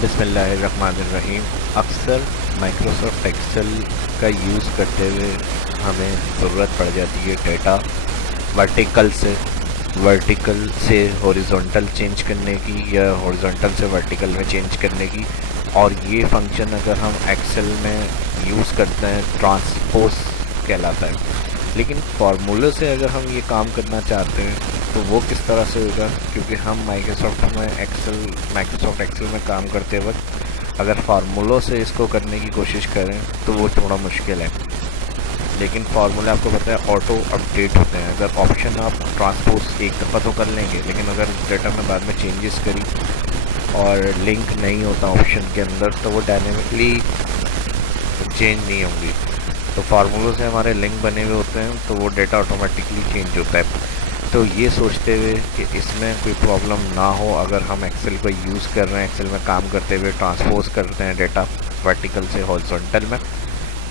बिस्मिल्लाहिर्रहमानिर्रहीम। अक्सर Microsoft Excel का यूज़ करते हुए हमें ज़रूरत पड़ जाती है डेटा वर्टिकल से हॉरिजॉन्टल चेंज करने की या हॉरिजॉन्टल से वर्टिकल में चेंज करने की। और ये फंक्शन अगर हम एक्सेल में यूज़ करते हैं ट्रांसपोज कहलाता है। लेकिन फार्मूले से अगर हम ये काम करना चाहते हैं तो वो किस तरह से होगा, क्योंकि हम माइक्रोसॉफ्ट एक्सेल में काम करते वक्त अगर फार्मूलों से इसको करने की कोशिश करें तो वो थोड़ा मुश्किल है। लेकिन फार्मूला आपको पता है ऑटो अपडेट होते हैं। अगर ऑप्शन आप ट्रांसपोज एक दफ़ा तो कर लेंगे, लेकिन अगर डेटा में बाद में चेंजेस करी और लिंक नहीं होता ऑप्शन के अंदर तो वो डायनेमिकली चेंज नहीं होंगी। तो फार्मूलों से हमारे लिंक बने हुए होते हैं तो वो डेटा ऑटोमेटिकली चेंज होता है। तो ये सोचते हुए कि इसमें कोई प्रॉब्लम ना हो, अगर हम एक्सेल को यूज़ कर रहे हैं, एक्सेल में काम करते हुए ट्रांसपोज करते हैं डेटा वर्टिकल से हॉरिजॉन्टल में,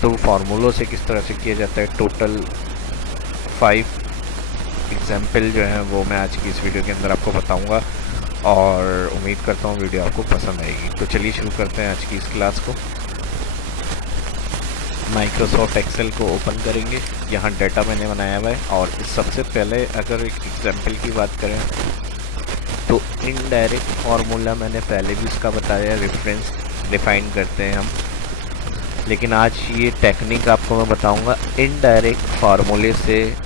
तो फार्मूलों से किस तरह से किया जाता है। टोटल 5 एग्जाम्पल जो हैं वो मैं आज की इस वीडियो के अंदर आपको बताऊंगा और उम्मीद करता हूँ वीडियो आपको पसंद आएगी। तो चलिए शुरू करते हैं आज की इस क्लास को। माइक्रोसॉफ्ट एक्सेल को ओपन करेंगे। यहाँ डेटा मैंने बनाया हुआ है और सबसे पहले अगर एक एग्जाम्पल की बात करें तो इनडायरेक्ट फार्मूला मैंने पहले भी इसका बताया, रेफरेंस डिफाइन करते हैं हम। लेकिन आज ये टेक्निक आपको मैं बताऊंगा इनडायरेक्ट फार्मूले से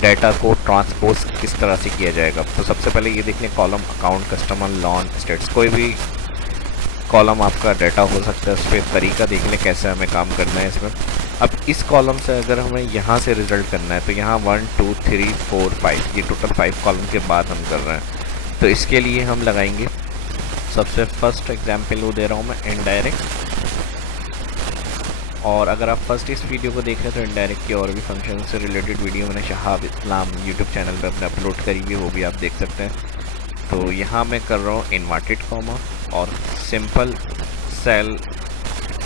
डेटा को ट्रांसपोज किस तरह से किया जाएगा। तो सबसे पहले ये देख लें, column account customer loan states, कोई भी कॉलम आपका डाटा हो सकता है, उस पर तरीका देख लें कैसे हमें काम करना है इसमें। अब इस कॉलम से अगर हमें यहाँ से रिज़ल्ट करना है तो यहाँ 1 2 3 4 5 ये टोटल 5 कॉलम के बाद हम कर रहे हैं। तो इसके लिए हम लगाएंगे सबसे फर्स्ट एग्जाम्पल वो दे रहा हूँ मैं इनडायरेक्ट। और अगर आप फर्स्ट इस वीडियो को देख रहे हैं तो इनडायरेक्ट के और भी फंक्शन से रिलेटेड वीडियो मैंने शहाब इस्लाम यूट्यूब चैनल पर अपने अपलोड करी हुई, वो भी आप देख सकते हैं। तो यहाँ मैं कर रहा हूँ इन्वर्टेड कॉमा और सिंपल सेल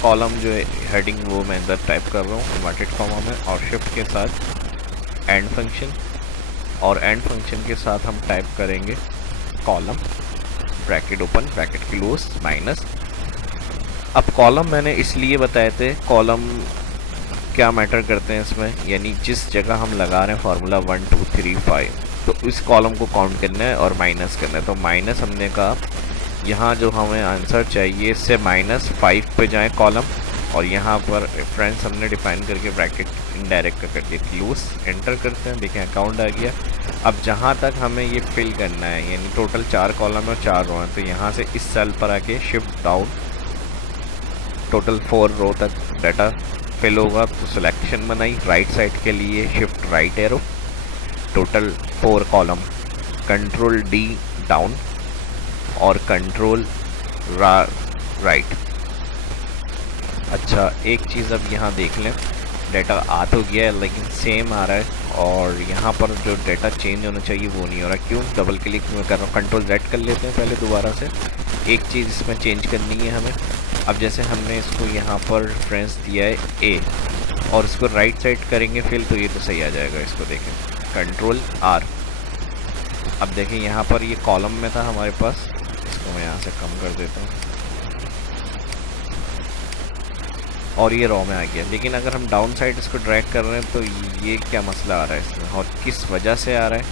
कॉलम जो है हेडिंग वो मैं इधर टाइप कर रहा हूँ इन्वर्टेड कॉमा में, और शिफ्ट के साथ एंड फंक्शन, और एंड फंक्शन के साथ हम टाइप करेंगे column bracket open bracket close minus. अब कॉलम मैंने इसलिए बताए थे, कॉलम क्या मैटर करते हैं इसमें, यानी जिस जगह हम लगा रहे हैं फार्मूला 1 2 3 5 तो इस कॉलम को काउंट करना है और माइनस करना है। तो माइनस हमने कहा यहाँ जो हमें आंसर चाहिए इससे -5 पे जाएं कॉलम, और यहाँ पर रेफरेंस हमने डिफाइन करके ब्रैकेट इनडायरेक्ट का कर दिया, क्लोज एंटर करते हैं। देखें अकाउंट आ गया। अब जहाँ तक हमें ये फिल करना है, यानी टोटल 4 कॉलम और 4 रो हैं, तो यहाँ से इस सेल पर आके शिफ्ट डाउन टोटल 4 रो तक डाटा फिल होगा। तो सिलेक्शन बनाई राइट साइड के लिए, shift right arrow, total 4 column, control D down और कंट्रोल राइट। अच्छा एक चीज़ अब यहाँ देख लें, डाटा आ तो गया है लेकिन सेम आ रहा है, और यहाँ पर जो डाटा चेंज होना चाहिए वो नहीं हो रहा। क्यों? डबल क्लिक में कर रहा हूँ, कंट्रोल Z कर लेते हैं पहले दोबारा से। एक चीज़ इसमें चेंज करनी है हमें। अब जैसे हमने इसको यहाँ पर रेफरेंस दिया है A और इसको राइट साइड करेंगे फिल, तो ये तो सही आ जाएगा। इसको देखें कंट्रोल R। अब देखें यहाँ पर ये कॉलम में था हमारे पास, इसको मैं यहाँ से कम कर देता हूँ और ये रॉ में आ गया। लेकिन अगर हम डाउन साइड इसको ड्रैग कर रहे हैं तो ये क्या मसला आ रहा है इसमें और किस वजह से आ रहा है,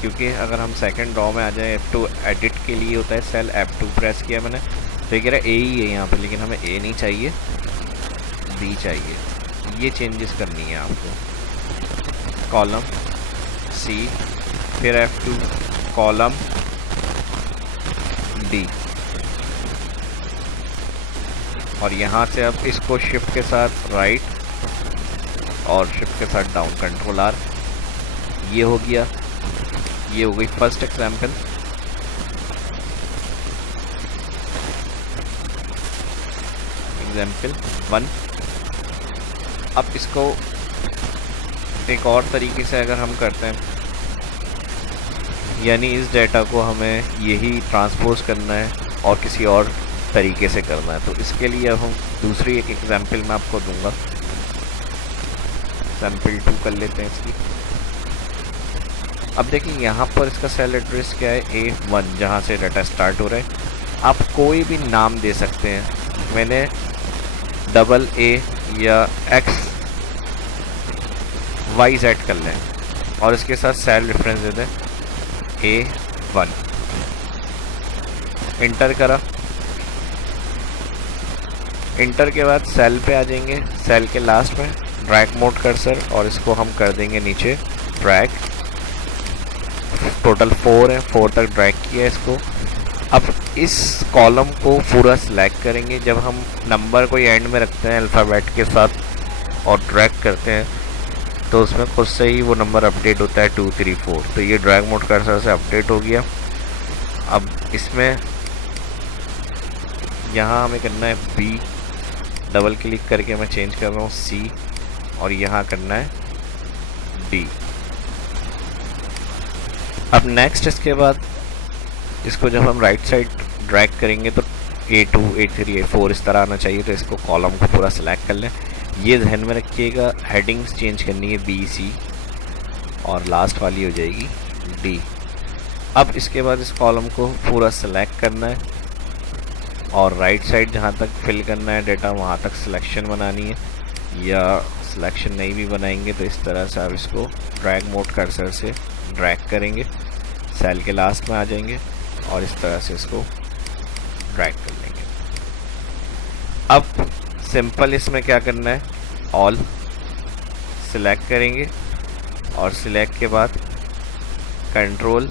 क्योंकि अगर हम सेकंड रॉ में आ जाए, F2 एडिट के लिए होता है सेल, F2 प्रेस किया मैंने तो ये कह रहा है A ही है यहाँ पर, लेकिन हमें A नहीं चाहिए, B चाहिए। ये चेंजेस करनी है आपको। कॉलम C फिर F2 कॉलम D, और यहाँ से अब इसको शिफ्ट के साथ राइट और शिफ्ट के साथ डाउन, कंट्रोल R। ये हो गया, ये हो गई फर्स्ट एग्जाम्पल। एग्जाम्पल 1। अब इसको एक और तरीके से अगर हम करते हैं, यानी इस डेटा को हमें यही ट्रांसपोज करना है और किसी और तरीके से करना है, तो इसके लिए अब हम दूसरी एक एग्जाम्पल मैं आपको दूंगा। एग्जाम्पल 2 कर लेते हैं इसकी। अब देखिए यहाँ पर इसका सेल एड्रेस क्या है, A1 जहाँ से डाटा स्टार्ट हो रहा है, आप कोई भी नाम दे सकते हैं। मैंने AA या XYZ कर लें और इसके साथ सेल रेफरेंस दे दें A1। इंटर करा। इंटर के बाद सेल पे आ जाएंगे, सेल के लास्ट में ड्रैग मोड कर्सर और इसको हम कर देंगे नीचे ड्रैग। टोटल 4 है, 4 तक ड्रैग किया इसको। अब इस कॉलम को पूरा सिलेक्ट करेंगे। जब हम नंबर को एंड में रखते हैं अल्फ़ाबेट के साथ और ड्रैग करते हैं तो उसमें खुद से ही वो नंबर अपडेट होता है 2 3 4। तो ये ड्रैग मोड कर्सर से अपडेट हो गया। अब इसमें यहाँ हमें करना है B, डबल क्लिक करके मैं चेंज कर रहा हूँ C और यहाँ करना है D। अब नेक्स्ट इसके बाद इसको जब हम राइट साइड ड्रैग करेंगे तो A2 A3 A4 इस तरह आना चाहिए। तो इसको कॉलम को पूरा सिलेक्ट कर लें। ये ध्यान में रखिएगा, हेडिंग्स चेंज करनी है B C और लास्ट वाली हो जाएगी D। अब इसके बाद इस कॉलम को पूरा सिलेक्ट करना है और राइट साइड जहाँ तक फिल करना है डेटा वहाँ तक सिलेक्शन बनानी है, या सिलेक्शन नहीं भी बनाएंगे तो इस तरह से आप इसको ड्रैग मोड कर्सर से ड्रैग करेंगे, सेल के लास्ट में आ जाएंगे और इस तरह से इसको ड्रैग कर लेंगे। अब सिंपल इसमें क्या करना है, ऑल सिलेक्ट करेंगे और सिलेक्ट के बाद कंट्रोल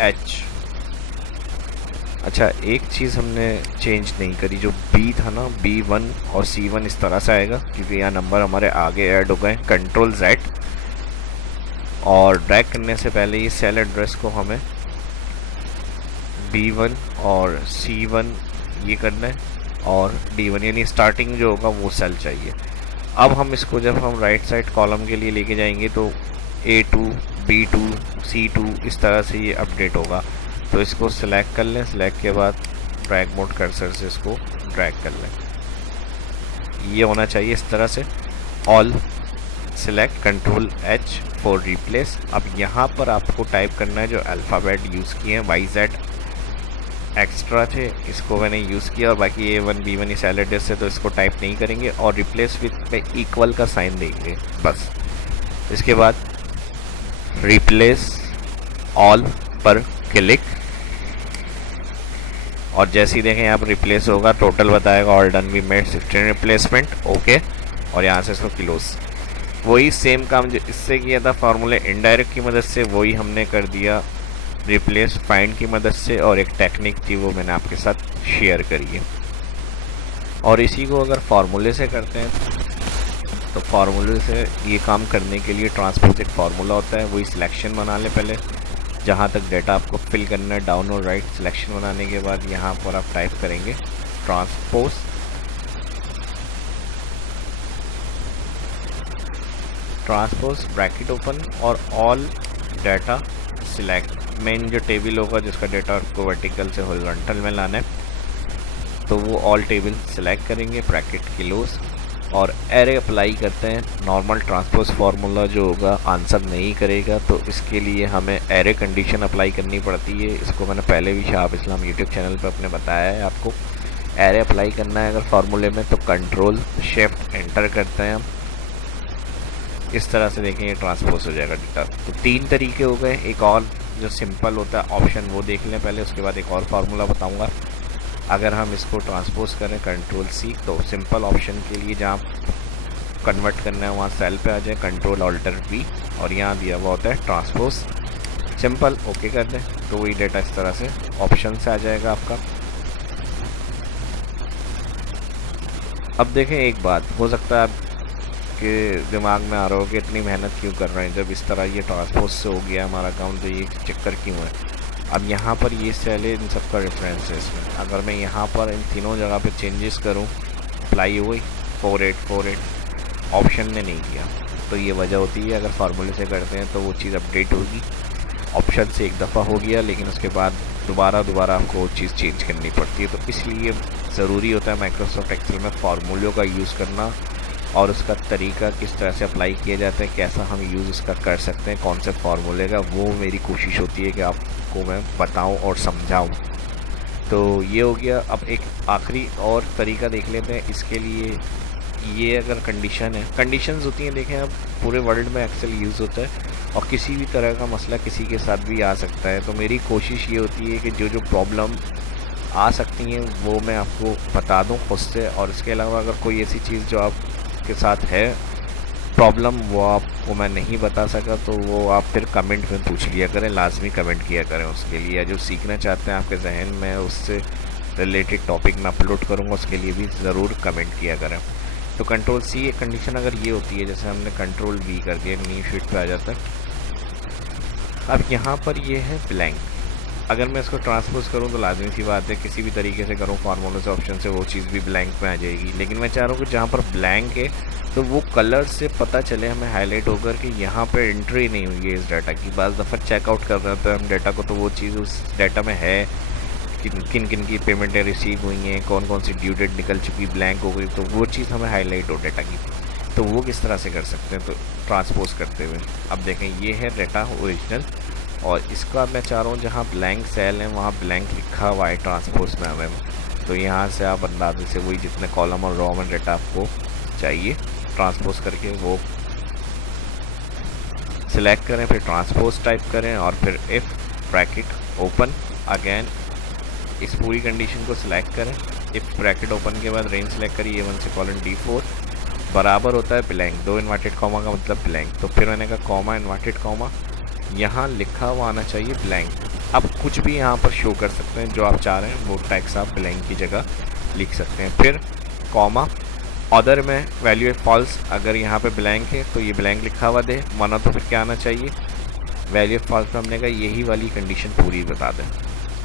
H। अच्छा, एक चीज़ हमने चेंज नहीं करी, जो B था ना, B1 और C1 इस तरह से आएगा क्योंकि यहाँ नंबर हमारे आगे ऐड हो गए। कंट्रोल Z और ड्रैग करने से पहले ये सेल एड्रेस को हमें B1 और C1 ये करना है और D1 यानी स्टार्टिंग जो होगा वो सेल चाहिए। अब हम इसको जब हम राइट साइड कॉलम के लिए लेके जाएंगे तो A2 B2 C2 इस तरह से ये अपडेट होगा। तो इसको सिलेक्ट कर लें, सिलेक्ट के बाद ड्रैग मोड कर्सर से इसको ड्रैग कर लें। ये होना चाहिए इस तरह से। All select control H for replace. अब यहाँ पर आपको टाइप करना है जो अल्फ़ाबेट यूज़ किए हैं, YZ एक्स्ट्रा थे, इसको मैंने यूज़ किया और बाकी A1 B1 इस एलएडएस से तो इसको टाइप नहीं करेंगे और रिप्लेस विथ में इक्वल का साइन देंगे बस। इसके बाद रिप्लेस ऑल पर क्लिक और जैसे ही देखें यहाँ पर रिप्लेस होगा टोटल बताएगा all done we made 16 replacement, okay. और यहाँ से इसको क्लोज। वही सेम काम जो इससे किया था फॉर्मूले इनडायरेक्ट की मदद से, वही हमने कर दिया रिप्लेस फाइंड की मदद से। और एक टेक्निक थी वो मैंने आपके साथ शेयर करी है। और इसी को अगर फार्मूले से करते हैं तो फार्मूले से ये काम करने के लिए ट्रांसपोज एक फार्मूला होता है, वही सिलेक्शन बना ले पहले जहाँ तक डेटा आपको फिल करना है, डाउन और राइट। सिलेक्शन बनाने के बाद यहाँ पर आप टाइप करेंगे ट्रांसपोज ब्रैकेट ओपन और ऑल डाटा सिलेक्ट। मेन जो टेबल होगा जिसका डेटा आपको वर्टिकल से हॉरिजॉन्टल में लाना है तो वो ऑल टेबल सिलेक्ट करेंगे, ब्रैकेट क्लोज और एरे अप्लाई करते हैं। नॉर्मल ट्रांसपोज फार्मूला जो होगा आंसर नहीं करेगा तो इसके लिए हमें एरे कंडीशन अप्लाई करनी पड़ती है। इसको मैंने पहले भी शहाब इस्लाम यूट्यूब चैनल पर अपने बताया है आपको। एरे अप्लाई करना है अगर फार्मूले में तो कंट्रोल शिफ्ट एंटर करते हैं हम, इस तरह से देखें ये ट्रांसपोज हो जाएगा डेटा। तो 3 तरीके हो गए। एक और जो सिंपल होता है ऑप्शन वो देख लें पहले, उसके बाद एक और फार्मूला बताऊंगा। अगर हम इसको ट्रांसपोज करें कंट्रोल C तो सिंपल ऑप्शन के लिए जहाँ कन्वर्ट करना है वहाँ सेल पे आ जाए, कंट्रोल ऑल्टर V और यहाँ दिया हुआ होता है ट्रांसपोज। सिंपल ओके कर दें तो वही डेटा इस तरह से ऑप्शन से आ जाएगा आपका। अब देखें एक बात, हो सकता है आपके दिमाग में आ रहा हो कि इतनी मेहनत क्यों कर रहे हैं, जब इस तरह ये ट्रांसपोज से हो गया हमारा अकाउंट तो ये चक्कर क्यों है। अब यहाँ पर ये सेल है, इन सबका रेफरेंस है इसमें। अगर मैं यहाँ पर इन तीनों जगह पे चेंजेस करूँ, अप्लाई हुई 4848 ऑप्शन ने नहीं किया तो ये वजह होती है। अगर फार्मूले से करते हैं तो वो चीज़ अपडेट होगी, ऑप्शन से एक दफ़ा हो गया लेकिन उसके बाद दोबारा आपको वो चीज़ चेंज करनी पड़ती है। तो इसलिए ज़रूरी होता है माइक्रोसॉफ्ट एक्सेल में फार्मूलों का यूज़ करना और उसका तरीका किस तरह से अप्लाई किया जाता है, कैसा हम यूज़ उसका कर सकते हैं, कौन से फार्मूले का, वो मेरी कोशिश होती है कि आपको मैं बताऊं और समझाऊं। तो ये हो गया। अब एक आखिरी और तरीका देख लेते हैं इसके लिए। ये अगर कंडीशन है, कंडीशंस होती हैं, देखें अब पूरे वर्ल्ड में एक्सेल यूज़ होता है और किसी भी तरह का मसला किसी के साथ भी आ सकता है। तो मेरी कोशिश ये होती है कि जो जो प्रॉब्लम आ सकती हैं वो मैं आपको बता दूं खुद से, और इसके अलावा अगर कोई ऐसी चीज़ जो आपके साथ है प्रॉब्लम वो आपको मैं नहीं बता सका तो वो आप फिर कमेंट में पूछ लिया करें, लाजमी कमेंट किया करें उसके लिए। या जो सीखना चाहते हैं आपके जहन में उससे रिलेटेड टॉपिक मैं अपलोड करूँगा, उसके लिए भी ज़रूर कमेंट किया करें। तो कंट्रोल सी एक कंडीशन अगर ये होती है, जैसे हमने कंट्रोल वी कर दिया, न्यू शीट पे आ जाता है। अब यहाँ पर ये है ब्लैंक। अगर मैं इसको ट्रांसपोज करूँ तो लाजमी सी बात है किसी भी तरीके से करूँ फार्मूले से ऑप्शन से वो चीज़ भी ब्लैंक में आ जाएगी। लेकिन मैं चाह रहा हूँ कि जहाँ पर ब्लैंक है तो वो कलर से पता चले हमें हाईलाइट होकर कि यहाँ पर एंट्री नहीं हुई है इस डाटा की। बाज़ दफ़ा चेकआउट कर रहे होते हैं हम डाटा को, तो वो चीज़ उस डाटा में है, किन किन की पेमेंटें रिसीव हुई हैं, कौन कौन सी ड्यू डेट निकल चुकी, ब्लैंक हो गई, तो वो चीज़ हमें हाईलाइट हो डाटा की। तो वो किस तरह से कर सकते हैं, तो ट्रांसपोज करते हुए अब देखें ये है डाटा ओरिजिनल, और इसका मैं चाह रहा हूँ जहाँ ब्लैंक सेल है वहाँ ब्लैंक लिखा हुआ है ट्रांसपोज में हमें। तो यहाँ से आप अंदाजे से वही जितने कॉलम और रो में डाटा आपको चाहिए ट्रांसपोज करके वो सिलेक्ट करें, फिर ट्रांसपोज टाइप करें और फिर इफ़ ब्रैकेट ओपन अगेन इस पूरी कंडीशन को सिलेक्ट करें। इफ ब्रैकेट ओपन के बाद रेंज सेलेक्ट करिए A1 से कॉलन D4 बराबर होता है ब्लैंक, 2 इन्वर्टेड कॉमा का मतलब ब्लैंक। तो फिर मैंने कहा कॉमा इन्वर्टेड कॉमा, यहाँ लिखा हुआ आना चाहिए ब्लैंक। अब कुछ भी यहाँ पर शो कर सकते हैं जो आप चाह रहे हैं, वो टैक्स आप ब्लैंक की जगह लिख सकते हैं। फिर कॉमा अदर में वैल्यू फॉल्स, अगर यहाँ पे ब्लैंक है तो ये ब्लैंक लिखा हुआ दे, माना तो फिर क्या आना चाहिए वैल्यू फॉल्स में हमने कहा यही वाली कंडीशन पूरी बता दें।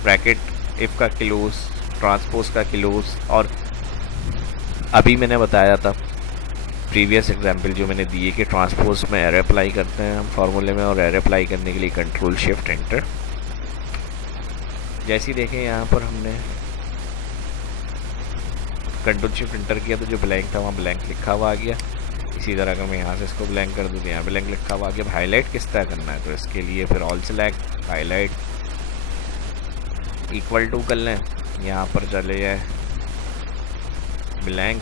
ब्रैकेट इफ़ का क्लोज, ट्रांसपोज का क्लोज, और अभी मैंने बताया था प्रीवियस एग्जांपल जो मैंने दिए कि ट्रांसपोज में एरर अप्लाई करते हैं हम फार्मूले में, और एरर अप्लाई करने के लिए कंट्रोल शिफ्ट एंटर। जैसे ही देखें यहाँ पर हमने कंट्रोल शिफ्ट एंटर किया तो जो ब्लैंक था वहाँ ब्लैंक लिखा हुआ आ गया। इसी तरह अगर मैं यहाँ से इसको ब्लैंक कर दूँ तो यहाँ ब्लैंक लिखा हुआ आ गया। हाईलाइट किस तरह करना है, तो इसके लिए फिर all select highlight equal to कर लें, यहाँ पर चले जाए ब्लैंक,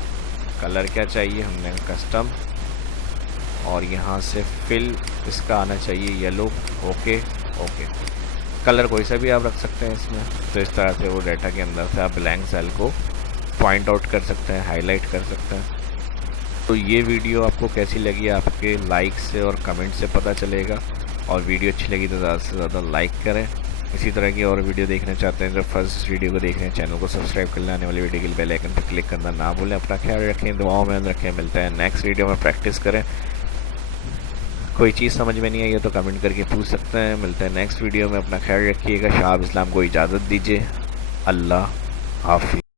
कलर क्या चाहिए हमने कस्टम, और यहाँ से फिल इसका आना चाहिए येलो। ओके ओके, कलर कोई सा भी आप रख सकते हैं इसमें। तो इस तरह से वो डाटा के अंदर से आप ब्लैंक सेल को पॉइंट आउट कर सकते हैं, हाईलाइट कर सकते हैं। तो ये वीडियो आपको कैसी लगी आपके लाइक से और कमेंट से पता चलेगा, और वीडियो अच्छी लगी तो ज़्यादा से ज़्यादा लाइक करें। इसी तरह की और वीडियो देखना चाहते हैं तो फर्स्ट वीडियो को देख रहे हैं चैनल को सब्सक्राइब कर लें, आने वाली वीडियो के लिए बेल आइकन पर क्लिक करना ना भूलें। अपना ख्याल रखें, दुआओं में रखें। मिलते हैं नेक्स्ट वीडियो में, प्रैक्टिस करें। कोई चीज़ समझ में नहीं आई है तो कमेंट करके पूछ सकते हैं। मिलते हैं नेक्स्ट वीडियो में, अपना ख्याल रखिएगा। शाह इस्लाम को इजाज़त दीजिए। अल्लाह हाफिज़।